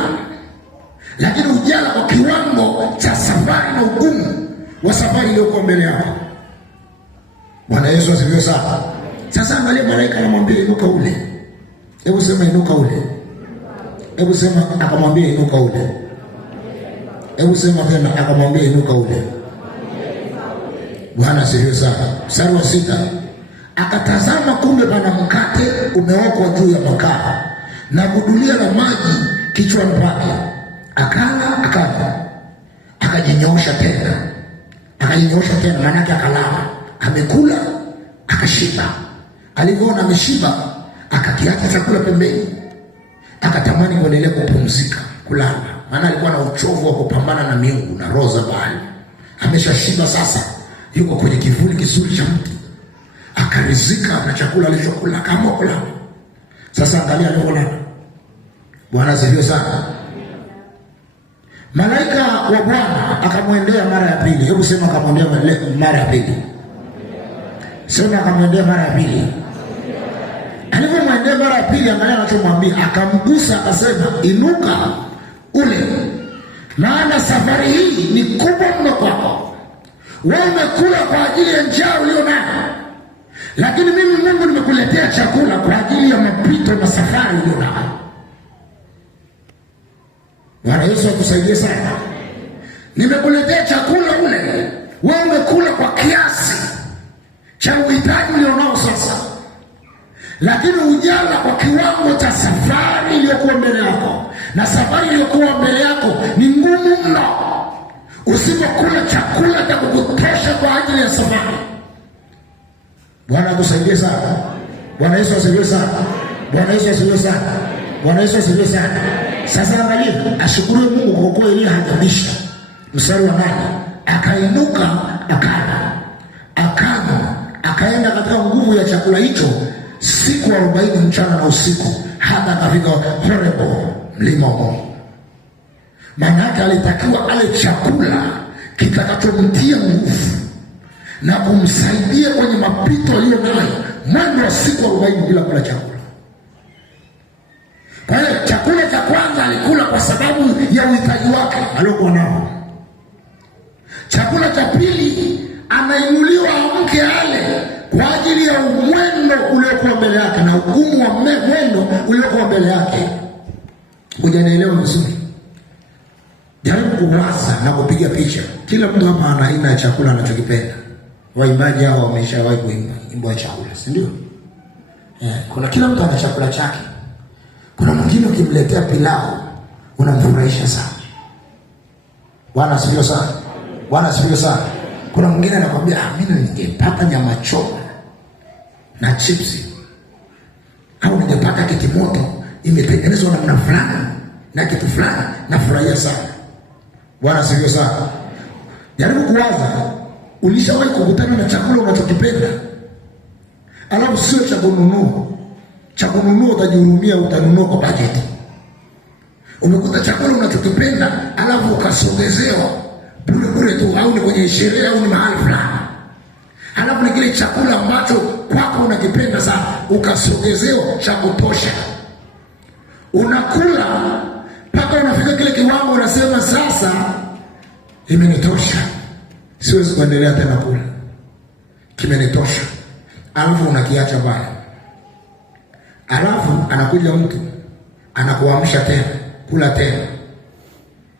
lakini hujala kwa kiwango cha safari na ugumu wa safari iliyokuwa mbele yako. Bwana Yesu asifiwe sana. Sasa angalia malaika anamwambia inuka ule. Hebu sema inuka ule. Hebu sema akamwambia inuka ule. Hebu sema tena akamwambia inuka ule. Bwana asifiwe sana. Mstari wa 6. Akatazama kumbe pana mkate umeokwa juu ya makaa na gudulia la maji kichwani pake. Akala, akajinyoosha tena, maana yake akalala. Amekula, akashiba. Alipoona ameshiba, akakiacha chakula pembeni. Akatamani kuendelea kupumzika, kulala. Maana alikuwa na uchovu wa kupambana na miungu na roho za Baali. ameshashiba sasa, yuko kwenye kivuli kizuri cha mti, akarizika na chakula alichokula, akaamua kula. Sasa angalia aliona. Bwana asifiwe sana. Malaika wa Bwana akamwendea mara ya pili. Hebu sema akamwendea mara ya pili. Sema akamwendea mara ya pili. Alipomwendea mara ya pili, angalia anachomwambia, akamgusa akasema, inuka ule, maana safari hii ni kubwa mno kwako. Wewe umekula kwa ajili ya njaa ulionayo, lakini mimi Mungu nimekuletea chakula kwa ajili ya mapito na safari ulionayo. Bwana Yesu akusaidie sana. Nimekuletea chakula ule, wewe umekula kwa kiasi cha uhitaji ulionao sasa, lakini ujala kwa kiwango cha safari iliyokuwa mbele yako, na safari iliyokuwa mbele yako ni ngumu mno usipokula chakula cha kukutosha kwa ajili ya safari. Bwana akusaidie sana. Bwana Yesu asifiwe sana. Bwana Yesu asifiwe sana. Bwana Yesu asifiwe sana. Sasa angalia, ashukuriwe Mungu kwa kuwa Elia hajabisha. Mstari wa 8, akainuka akanywa, akaenda katika nguvu ya chakula hicho siku 40 mchana na usiku, hata akafika Horebo, mlima wa Mungu. Maana yake alitakiwa ale chakula kitakachomtia nguvu na kumsaidia kwenye mapito aliyo nayo mwendo wa siku 40 bila kula chakula. Kwa hiyo chakula cha kwanza alikula kwa sababu ya uhitaji wake aliokuwa nao. Chakula cha pili, anainuliwa amke ale kwa ajili ya mwendo uliokuwa mbele yake na ugumu wa mwendo uliokuwa mbele yake. Hujanielewa vizuri? Jaribu kuwaza na kupiga picha. Kila mtu hapa ana aina ya chakula anachokipenda. Waimbaji hao wameshawahi kuimba wimbo wa chakula, si ndio? Kuna kila mtu ana chakula chake. Kuna mwingine ukimletea pilau unamfurahisha sana. Bwana asifiwe sana. Bwana asifiwe sana. Kuna mwingine anakuambia, mimi ningepata nyama choma na chipsi, au ningepata kitimoto imetengenezwa namna fulani na kitu fulani, nafurahia sana. Bwana asifiwe sana. Jaribu kuwaza, ulishawahi kukutana na chakula unachokipenda alafu sio cha kununua? Cha kununua utajihurumia, utanunua kwa bajeti. Umekuta chakula unachokipenda alafu ukasogezewa bure tu, au ni kwenye sherehe au ni mahali fulani, alafu ni kile chakula ambacho kwako unakipenda sana, ukasogezewa cha kutosha. Unakula mpaka unafika kile kiwango unasema sasa imenitosha, siwezi kuendelea tena kula, kimenitosha. Alafu unakiacha pale. Alafu anakuja mtu anakuamsha tena kula tena.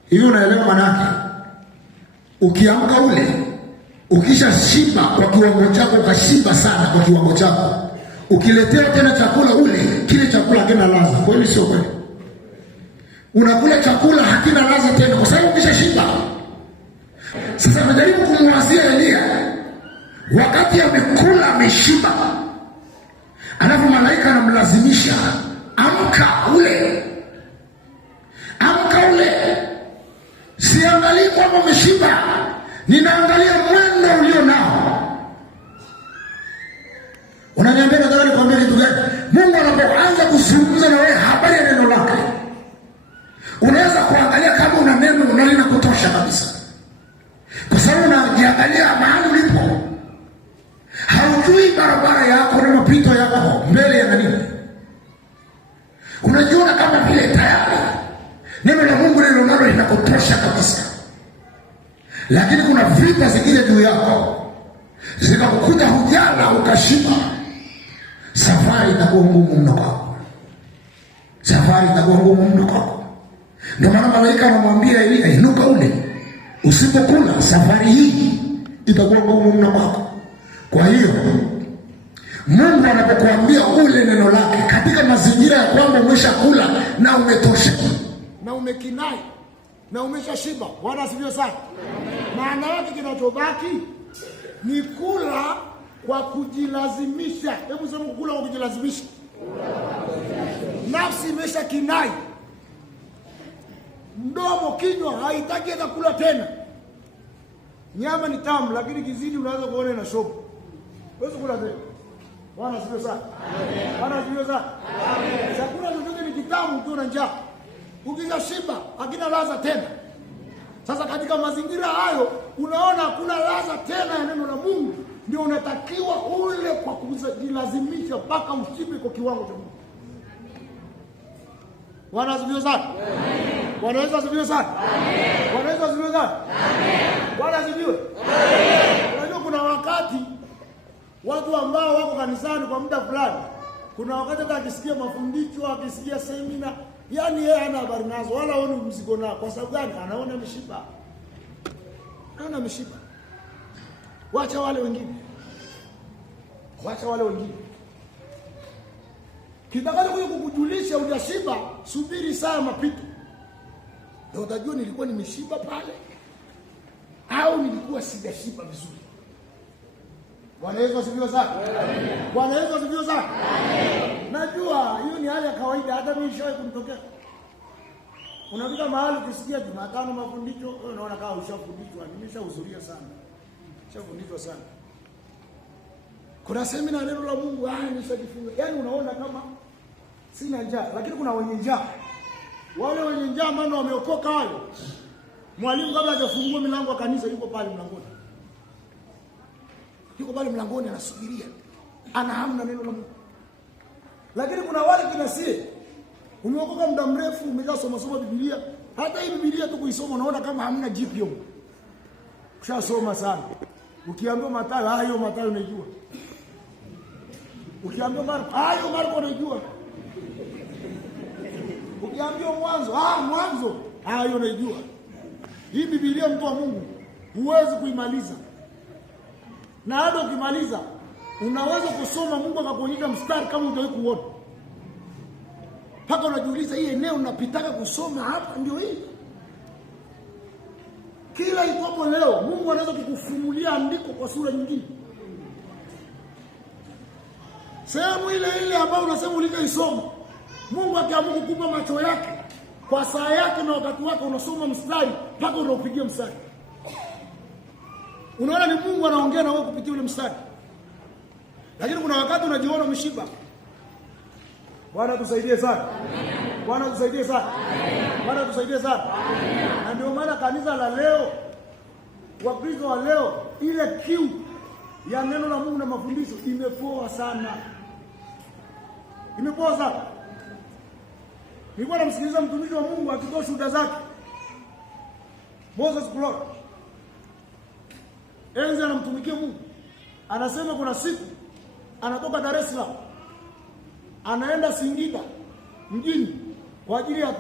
Hiyo unaelewa maana yake? Ukiamka ule, ukisha shiba kwa kiwango chako, ukashiba sana kwa kiwango chako, ukiletea tena chakula ule, kile chakula hakina ladha. Kweli sio kweli? Unakula chakula hakina ladha tena kwa sababu ukisha shiba. Sasa najaribu kumwazia Elia wakati amekula ameshiba, alafu malaika anamlazimisha amka ule, amka ule. Siangalii kwamba umeshiba, ninaangalia mwendo ulio nao. Unaniambia nataka nikwambie kitu gani? Mungu anapoanza kuzungumza na wewe habari ya neno lake, unaweza kuangalia kama una neno unalina kutosha kabisa, kwa sababu unajiangalia mahali ulipo. Haujui barabara yako na mapito yako mbele ya nini. Unajiona kama vile tayari neno la Mungu neno nalo linakutosha kabisa, lakini kuna vita zingine juu yako zikakukuta hujala ukashiba. Safari itakuwa ngumu mno kwako. Safari itakuwa ngumu mno kwako. Ndio maana malaika anamwambia Elia, inuka ule. Usipokula safari hii itakuwa ngumu mno kwako. Kwa hiyo Mungu anapokuambia ule neno lake katika mazingira ya kwamba umeshakula na umetosha na umekinai na umeshashiba, Bwana asifiwe sana. Maana yake kinachobaki ni kula kwa kujilazimisha. Hebu sema kula kwa kujilazimisha. Nafsi imeshakinai, mdomo, kinywa haitaki hata kula tena. Nyama ni tamu, lakini kizidi unaweza kuona ina shopo. Wewe kula tena. Bwana asifiwe sana. Amen. Bwana asifiwe sana. Amen. Chakula chochote ni kitamu tu na njaa. Ukishashiba hakina ladha tena. Sasa katika mazingira hayo unaona hakuna ladha tena ya neno la Mungu, ndio unatakiwa ule kwa kujilazimisha mpaka ushibe kwa kiwango cha Mungu. Bwana asifiwe sana. Amen. Bwana Yesu asifiwe sana. Amen. Bwana Yesu asifiwe sana. Amen. Bwana asifiwe. Amen. Unajua kuna wakati watu ambao wako kanisani kwa muda fulani, kuna wakati hata akisikia mafundisho, akisikia semina, yani yeye hana habari nazo wala haoni mzigo nao. Kwa sababu gani? Anaona mishiba. Anaona mishiba. Wacha wale wengine. Wacha wale wengine. Kitakacho kuja kukujulisha hujashiba, subiri saa mapito. Ndio utajua nilikuwa nimeshiba pale au nilikuwa sijashiba vizuri. Bwana Yesu asifiwe sana. Amen. Bwana Yesu asifiwe sana. Amen. Najua hiyo ni hali ya kawaida, hata mimi nishawahi kunitokea. Unafika mahali kusikia Jumatano mafundisho, wewe unaona kama ushafundishwa. Nimeshahudhuria sana. Ushafundishwa sana. Kuna semina ya neno la Mungu, nishajifunza. Yaani unaona kama sina njaa, lakini kuna wenye njaa. Wale wenye njaa maana wameokoka wale. Mwalimu kabla hajafungua milango ya kanisa yuko pale mlangoni. Yuko pale mlangoni anasubiria. Ana hamu na neno la Mungu. Lakini kuna wale kinasie. Umeokoka muda mrefu, umeshasoma Biblia. Hata hii Biblia tu kuisoma unaona kama hamna jipyo. Ushasoma sana. Ukiambiwa Mathayo, hiyo Mathayo unajua. Ukiambiwa Marko, hiyo Marko unajua. Ukiambiwa Mwanzo, Mwanzo, hiyo unajua. Hii Biblia mtu wa Mungu huwezi kuimaliza. Na hata ukimaliza unaweza kusoma Mungu akakuonyesha mstari kama hujawahi kuona. Paka unajiuliza hii eneo unapitaka kusoma hapa ndio hii. Kila itopo leo Mungu anaweza kukufunulia andiko kwa sura nyingine. Sehemu ile ambayo unasema ulizoisoma, Mungu akiamua kukupa macho yake kwa saa yake na wakati wake, unasoma mstari mpaka unaupigia mstari. Unaona ni Mungu anaongea na wewe kupitia ule mstari. Lakini kuna wakati unajiona umeshiba. Bwana tusaidie sana. Amen. Bwana tusaidie sana. Amen. Bwana tusaidie sana. Amen. Na ndio maana kanisa la leo, Wakristo wa leo, ile kiu ya neno la Mungu na mafundisho imepoa sana. Imepoa sana. Nilikuwa namsikiliza mtumishi wa Mungu akitoa shuhuda zake. Moses Kulola. Enzi anamtumikia Mungu. Anasema kuna siku anatoka Dar es Salaam, anaenda Singida mjini kwa ajili ya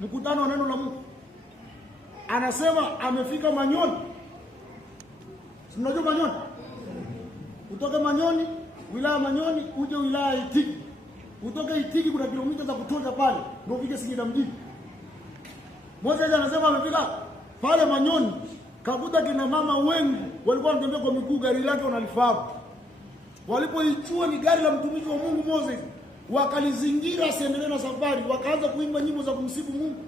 mkutano wa neno la Mungu. Anasema amefika Manyoni. Mnajua Manyoni? Kutoka Manyoni, wilaya Manyoni uje wilaya Itigi. Kutoka Itigi kuna kilomita za kutosha pale ndio ufike Singida mjini. Moses anasema amefika pale Manyoni, kakuta kina mama wengi walikuwa wanatembea kwa miguu, gari lake wanalifahamu. Walipoichua ni gari la mtumishi wa Mungu Moses, wakalizingira asiendelee na safari, wakaanza kuimba nyimbo za kumsifu Mungu.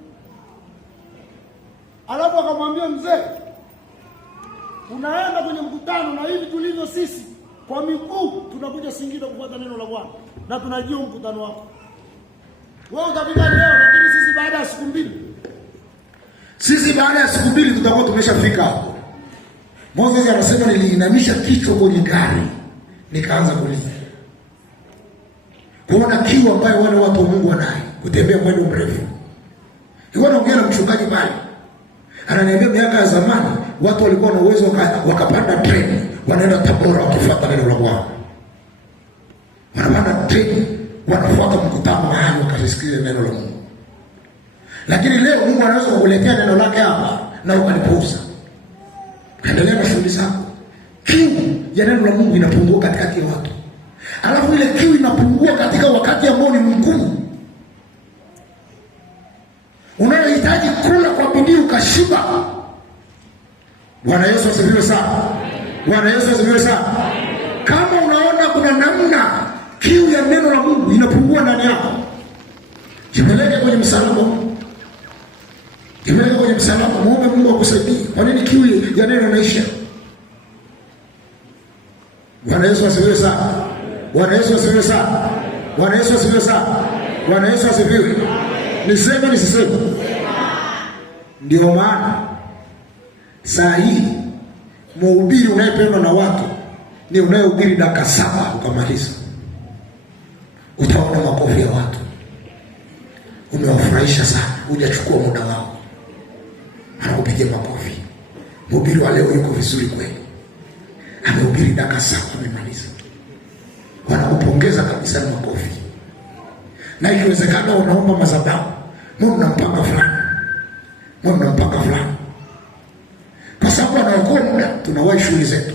Alafu akamwambia mzee, unaenda kwenye mkutano na hivi tulivyo sisi kwa miguu tunakuja Singida kufuata neno la Bwana na tunajua mkutano wako. Wewe utafika leo, lakini sisi baada ya siku mbili tutakuwa tumeshafika hapo. Moses anasema niliinamisha kichwa kwenye gari nikaanza kulia. Kuona kiu ambayo wale watu wa Mungu wanayo, kutembea mwendo mrefu. Nilikuwa naongea na mchungaji pale. Ananiambia miaka ya zamani watu walikuwa na uwezo wakapanda treni, wanaenda Tabora wakifuata neno la Bwana. Wanapanda treni, wanafuata mkutano mahali wakasikia neno la Mungu. Lakini leo Mungu anaweza kukuletea neno lake hapa na ukalipuuza. Kaendelea na shughuli zako. Kiu ya neno la Mungu inapungua katikati ya watu. Alafu ile kiu inapungua katika wakati ambao ni mgumu. Unahitaji kula kwa bidii ukashiba. Bwana Yesu asifiwe sana. Bwana Yesu asifiwe sana. Kama unaona kuna namna kiu ya neno la Mungu inapungua ndani yako, jipeleke kwenye msalaba. Jipeleke kwenye msalaba, muombe Mungu akusaidie. Kwa nini kiu ya neno inaisha? Bwana Yesu asifiwe sana. Bwana Yesu asifiwe sana. Bwana Yesu asifiwe sana. Bwana Yesu asifiwe. Niseme nisiseme? Ndio maana saa hii mhubiri unayependwa na watu ni unayehubiri dakika 7 ukamaliza. Utaona makofi ya watu. Umewafurahisha sana, hujachukua muda wako. Anakupigia makofi. Mhubiri wa leo yuko vizuri kweli. Amehubiri dakika 7 amemaliza. Wanakupongeza kabisa na makofi. Na ikiwezekana unaomba madhabahu, Mungu anampaka fulani. Mungu anampaka fulani. Kwa sababu anaokoa muda, tunawahi shughuli zetu.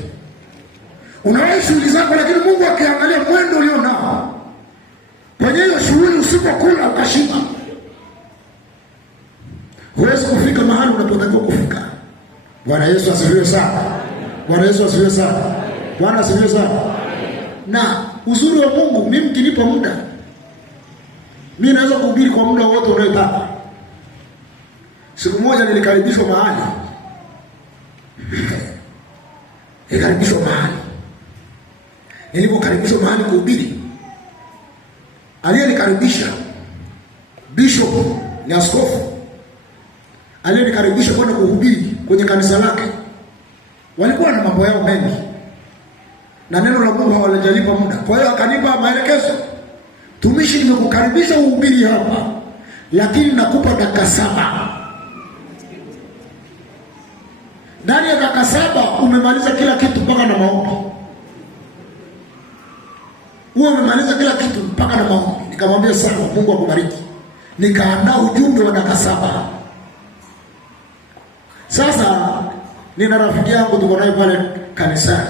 Unawahi shughuli zako, lakini Mungu akiangalia mwendo ulio nao, kwenye hiyo shughuli usipokula ukashiba, huwezi kufika mahali unapotakiwa kufika. Bwana Yesu asifiwe sana. Bwana Yesu asifiwe sana. Bwana asifiwe sana. Na uzuri wa Mungu, mimi mkinipa muda, mimi naweza kuhubiri kwa muda wote unaotaka. Siku moja nilikaribishwa mahali. Nilikaribishwa mahali. Nilipokaribishwa mahali kuhubiri, aliyenikaribisha bishop ni askofu. Aliyenikaribisha kwenda kuhubiri kwenye kanisa lake, walikuwa na mambo yao mengi na neno la Mungu hawajalipa muda. Kwa hiyo akanipa maelekezo, tumishi, nimekukaribisha uhubiri hapa, lakini nakupa dakika 7. Ndani ya dakika 7 umemaliza kila kitu mpaka na maombi. Umemaliza kila kitu mpaka na maombi. Nikamwambia sana, Mungu akubariki. Nikaandaa ujumbe wa dakika 7. Sasa nina rafiki yangu tuko naye pale kanisani.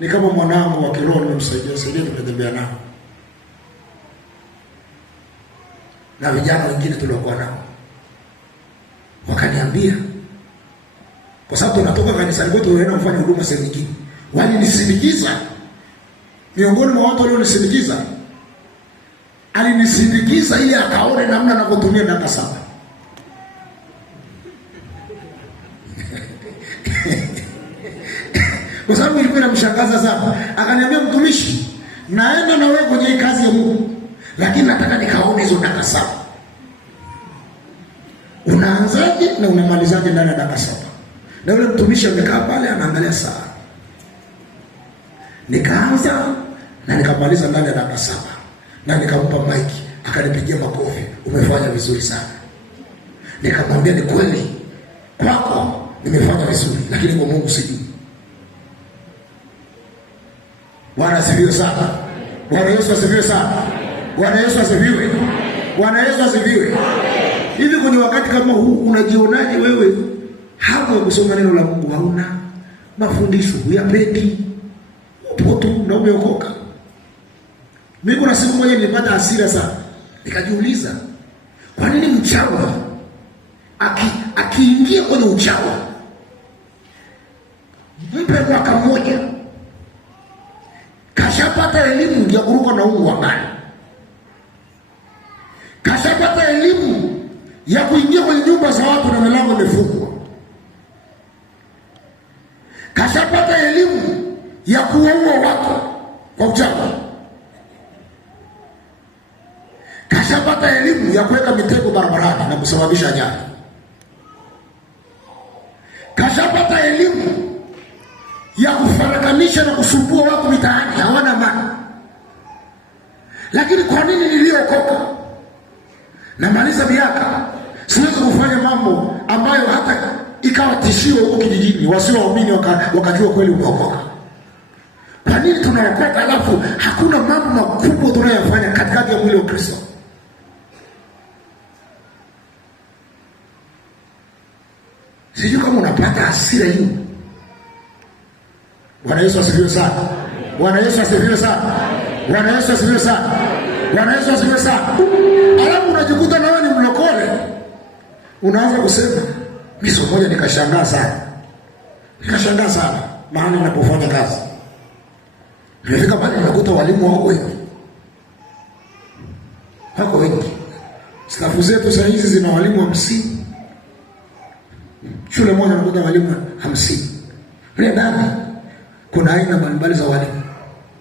Ni kama mwanangu wa kiroho, nimemsaidia tunatembea nao. Na vijana wengine tuliokuwa nao wakaniambia, kwa sababu tunatoka kanisani kwetu tunaenda kufanya huduma sehemu nyingine, walinisindikiza. Miongoni mwa watu walionisindikiza, alinisindikiza ili akaone namna ninavyotumia dakika 7. Kwa sababu ilikuwa inamshangaza sana. Akaniambia, mtumishi, naenda na wewe kwenye hii kazi ya Mungu, lakini nataka nikaone hizo dakika 7. Unaanzaje na unamalizaje ndani ya dakika 7? Na yule mtumishi amekaa pale anaangalia saa. Nikaanza na nikamaliza ndani ya dakika 7. Na nikampa mic, akanipigia makofi. Umefanya vizuri sana. Nikamwambia, ni kweli kwako nimefanya vizuri, lakini kwa Mungu sijui. Bwana asifiwe sana. Bwana Yesu asifiwe sana. Bwana Yesu asifiwe. Bwana Yesu asifiwe. Hivi kwenye wakati kama huu unajionaje wewe? Hapo kusoma neno la Mungu hauna, mafundisho huyapendi, upo tu na umeokoka. Mimi kuna siku moja nilipata hasira sana. Nikajiuliza, kwa nini mchawi akiingia kwenye uchawi, mpe mwaka mmoja, kashapata elimu ya kuruka na ungu angani, kashapata elimu ya kuingia kwenye nyumba za watu na milango imefungwa, kashapata elimu ya kuwaua watu kwa uchawi, kashapata elimu ya kuweka mitego barabarani na kusababisha ajali, kashapata elimu ya kufarakanisha na kusumbua watu mitaani, hawana amani. Lakini kwa nini niliokoka namaliza miaka siwezi kufanya mambo ambayo hata ikawa tishio huko kijijini, wasioamini wakajua kweli umeokoka? Kwa nini tunaokoka alafu hakuna mambo makubwa tunayofanya katikati ya mwili wa Kristo? Sijui kama unapata hasira hii. Bwana Yesu asifiwe sana. Bwana Yesu asifiwe sana. Bwana Yesu asifiwe sana. Bwana Yesu asifiwe sana. Alafu unajikuta na wewe ni mlokole. Unaanza kusema, mimi siku moja nikashangaa sana. Nikashangaa sana mahali ninapofanya kazi. Nimefika pale nikakuta walimu wako wengi. Wako wengi. Stafu zetu sasa hizi zina walimu 50. Shule moja nakuta walimu 50. Ile ndani Kuna aina mbalimbali za walimu.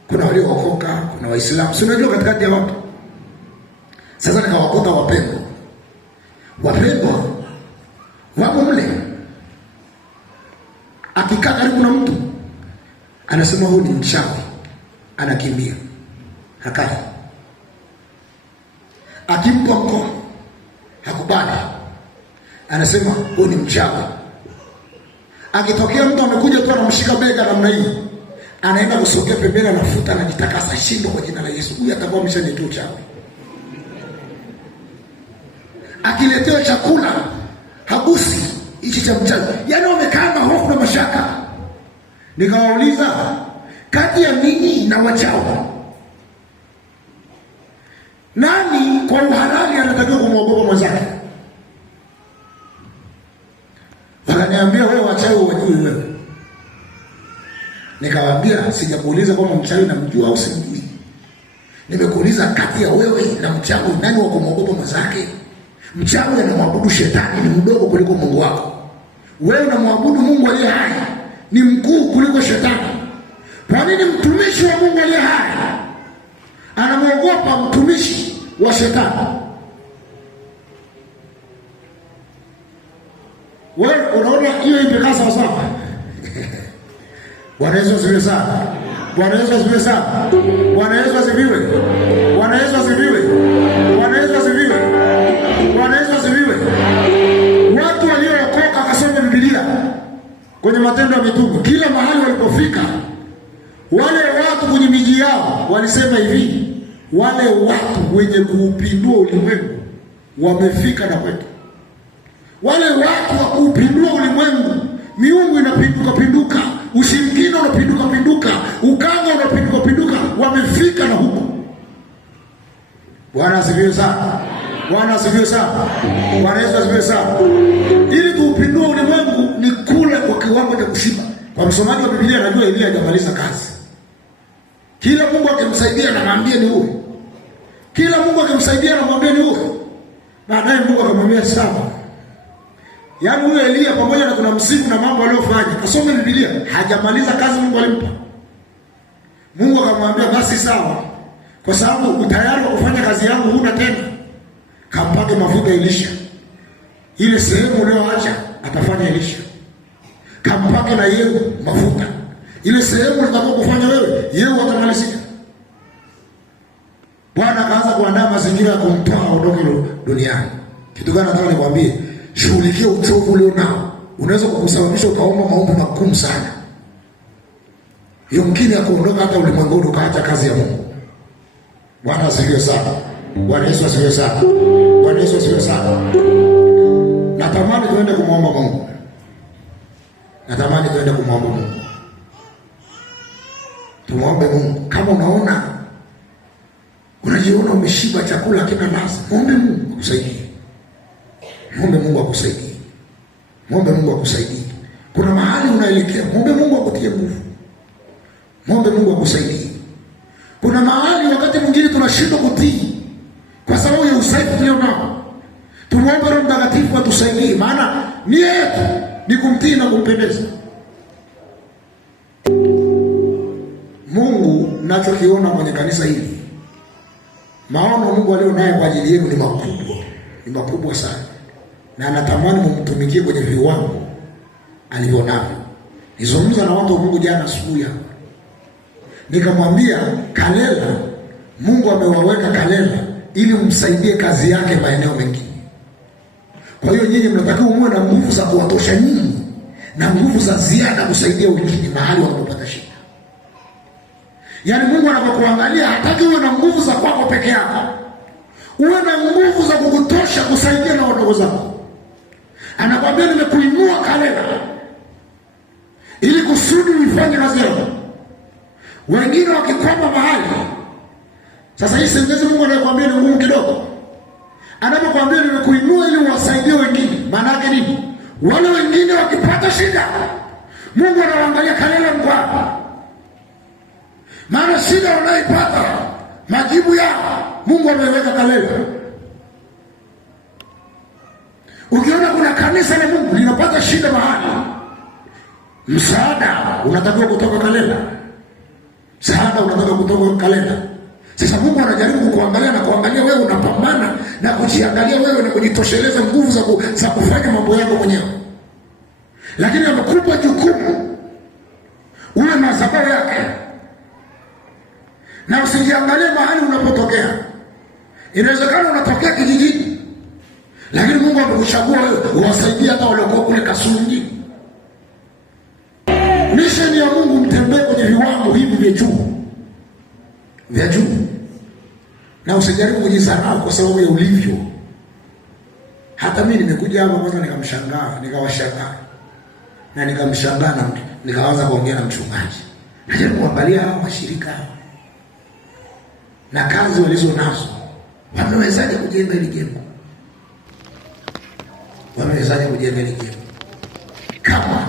Kuna waliookoka, kuna Waislamu. Si unajua katikati ya watu. Sasa nikawakuta wapendwa. Wapendwa wako mle. Akikaa karibu na mtu anasema huyu ni mchawi, anakimbia, hakai. Akimpa mkono hakubali, anasema huyu ni mchawi. Akitokea mtu amekuja tu anamshika bega namna hii, anaenda kusogea pembeni, anafuta, anajitakasa, shindwa kwa jina la Yesu, huyu atakuwa ameshanitoa uchawi. Akiletewa chakula hagusi hichi cha mchawi, yaani wamekaa na hofu na mashaka. Nikawauliza, kati ya ninyi na wachawi nani kwa uhalali anatakiwa kumwogopa mwenzake? Wakaniambia wewe wachawi wajui wewe. Nikawaambia sijakuuliza kama mchawi namjua au simjui. Nimekuuliza kati ya wewe na mchawi nani wa kumwogopa mwenzake? Mchawi anamwabudu shetani, ni mdogo kuliko Mungu wako. Wewe unamwabudu Mungu aliye hai, ni mkuu kuliko shetani. Kwa nini mtumishi wa Mungu aliye hai anamwogopa mtumishi wa shetani? Wewe unaona hiyo imekaa sawa sawa? Bwana Yesu asifiwe sana. Bwana Yesu asifiwe sana. Bwana Yesu asifiwe. Bwana Yesu asifiwe. Bwana Yesu asifiwe. Bwana Yesu asifiwe. Watu waliookoka wakasoma Biblia kwenye Matendo ya Mitume, kila mahali walipofika, wale watu kwenye miji yao walisema hivi, wale watu wenye kuupindua ulimwengu wamefika na kwetu. Wale watu wa kuupindua ulimwengu, miungu inapinduka pinduka, ushirikina unapinduka pinduka, uganga unapinduka pinduka, wamefika na huko. Bwana asifiwe sana. Bwana asifiwe sana. Bwana Yesu asifiwe sana. Ili tuupindue ulimwengu ni kule kwa kiwango cha kushiba. Kwa msomaji wa Biblia anajua Elia hajamaliza kazi. Kila Mungu akimsaidia anamwambia ni huyo. Kila Mungu akimsaidia anamwambia ni huyo. Baadaye Mungu akamwambia sawa. Yaani huyo Elia pamoja na kuna msiku na mambo aliyofanya, kasome Biblia, hajamaliza kazi Mungu alimpa. Mungu akamwambia basi sawa, kwa sababu utayari wa kufanya kazi yangu huna tena, kampake mafuta Elisha. Ile sehemu unayoacha atafanya Elisha. Kampake na yeye mafuta. Ile sehemu unataka kufanya wewe, yeye atamalizika. Bwana akaanza kuandaa mazingira ya kumtoa aondoke duniani. Kitu gani nataka nikwambie? Shughulikia uchovu ulio nao. Unaweza kukusababisha ukaomba maombi magumu sana. Yumkini akuondoka hata ulimwenguni ukaacha kazi ya Mungu. Bwana asifiwe sana. Bwana Yesu asifiwe sana. Bwana Yesu asifiwe sana. Natamani tuende kumwomba Mungu. Natamani tuende kumwomba Mungu. Tumwombe Mungu. Kama unaona unajiona umeshiba chakula kina nasa, muombe Mungu akusaidie. Muombe Mungu akusaidie. Muombe Mungu akusaidie. Kuna mahali unaelekea, muombe Mungu akutie nguvu. Muombe Mungu akusaidie. Kuna mahali wakati mwingine tunashindwa kutii kwa sababu ya usaidizi tulio nao. Tumuombe Roho Mtakatifu atusaidie, maana nia yetu ni kumtii na kumpendeza Mungu. Nachokiona kwenye kanisa hili, maono Mungu alio naye kwa ajili yenu ni makubwa. Ni makubwa sana. Na anatamani mumtumikie kwenye viwango alivyonavyo. Nizungumza na watu wa Mungu jana asubuhi hapa. Nikamwambia Kalela, Mungu amewaweka Kalela ili umsaidie kazi yake maeneo mengine. Kwa hiyo nyinyi mnatakiwa muwe na nguvu za kuwatosha nyinyi na nguvu za ziada kusaidia wengine mahali wanapopata shida. Yaani Mungu anapokuangalia hataki uwe na nguvu za kwako peke yako. Uwe na nguvu za kukutosha kusaidia na wadogo zako. Anakwambia nimekuinua Kalela ili kusudi uifanye kazi yako. Wengine wakikwama mahali. Sasa hii sentensi Mungu anakuambia ni ngumu kidogo. Anapokuambia nimekuinua ili uwasaidie wengine, maana yake nini? Wale wengine wakipata shida, Mungu anawaangalia Kalela mkwapa. Maana shida wanaipata, majibu yao Mungu ameweka Kalela. Ukiona kuna kanisa la Mungu linapata shida mahali, Msaada unatakiwa kutoka kalenda. Msaada unataka kutoka kalenda. Sasa Mungu anajaribu kuangalia na kuangalia wewe unapambana na kujiangalia wewe na kujitosheleza nguvu za kufanya mambo yako mwenyewe. Lakini amekupa jukumu ule madhabahu yake. Na usijiangalie mahali unapotokea. Inawezekana unatokea kijijini, lakini Mungu amekuchagua wewe uwasaidie hata waliokuwa kule Kasulu mjini. Misheni ya Mungu mtembee kwenye viwango hivi vya juu. Vya juu. Na usijaribu kujisahau kwa sababu ya ulivyo. Hata mimi nimekuja hapa kwanza nikamshangaa, nikawashangaa. Na nikamshangaa na nikaanza kuongea na mchungaji. Najaribu kuangalia hao washirika na kazi walizo nazo. Wamewezaje kujenga hili jengo? Wamewezaje kujenga hili jengo? Kama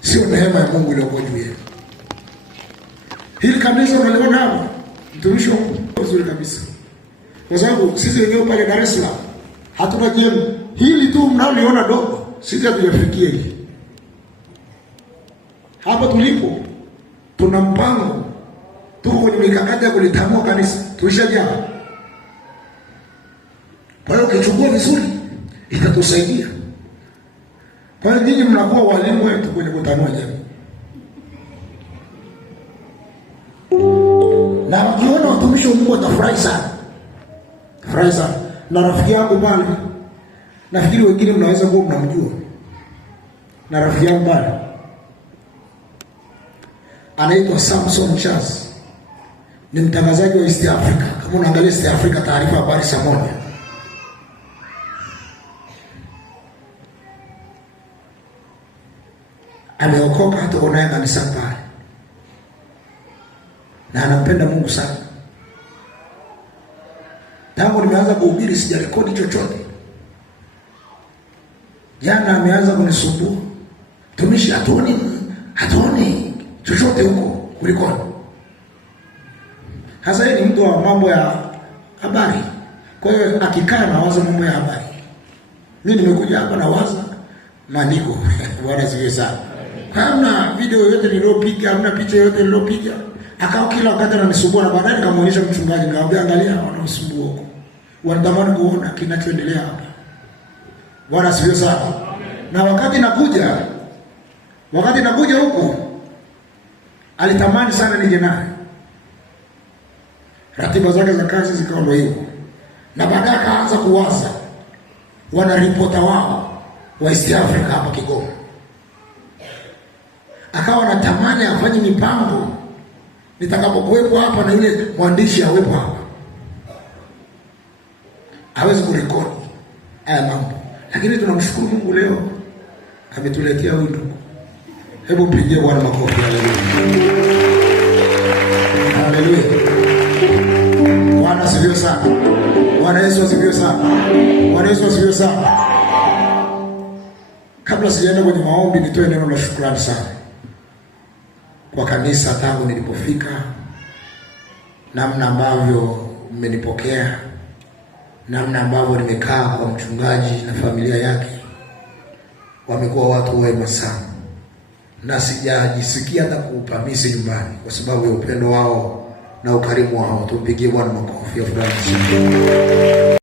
sio neema ya Mungu iliyokuwa juu yetu. Hili kanisa unaliona hapa, mtumishi mzuri kabisa. Kwa sababu sisi wenyewe pale Dar es Salaam hatuna jengo. Hili tu mnaoliona dogo, sisi hatujafikia hili. Hapa tulipo tuna mpango, tuko kwenye mikakati ya kulitanua kanisa. Tulishajaa. Kwa hiyo ukichukua vizuri itatusaidia. Kwa hiyo nyinyi mnakuwa walimu wetu kwenye kutanua jamii. Na wakiona watumishi wa Mungu watafurahi sana. Furahi sana. Na rafiki yangu pale, nafikiri wengine mnaweza kuwa mnamjua. Na rafiki yangu pale anaitwa Samson Charles. Ni mtangazaji wa East Africa. Kama unaangalia East Africa, taarifa habari saa moja. Ameokoka, tuko naye kanisa pale. Na anampenda Mungu sana. Tangu nimeanza kuhubiri sijarekodi chochote. Jana ameanza kunisumbua. Tumishi hatuoni chochote huko kulikoni. Hasa yeye ni mtu wa mambo ya habari. Kwa hiyo akikaa na waza mambo ya habari. Mimi nimekuja hapa na waza maandiko. Bwana asifiwe sana. Hamna video yoyote niliyopiga, hamna picha yoyote niliyopiga. Akao kila wakati ananisumbua, na baadaye nikamuonyesha mchungaji, nikamwambia angalia wanaosumbua huko. Wanatamani kuona kinachoendelea hapa. Bwana asifiwe sana. Na wakati nakuja huko alitamani sana nije naye. Ratiba zake za kazi zikawa ndio hiyo. Na baadaye akaanza kuwaza wana ripota wao wa East Africa hapa Kigoma. Akawa anatamani afanye mipango nitakapokuwepo hapa na yule mwandishi awepo hapa. Hawezi kurekodi haya mambo. Lakini tunamshukuru Mungu leo ametuletea huyu ndugu. Hebu pigie Bwana makofi. Haleluya. Haleluya. Bwana asifiwe sana. Bwana Yesu asifiwe sana. Bwana Yesu asifiwe sana. Kabla sijaenda kwenye maombi, nitoe neno la shukrani sana kwa kanisa tangu nilipofika, namna ambavyo mmenipokea, namna ambavyo nimekaa kwa mchungaji na familia yake. Wamekuwa watu wema sana, na sijajisikia hata kuupamisi nyumbani kwa sababu ya upendo wao na ukarimu wao. Tupigie Bwana makofi ya furaha.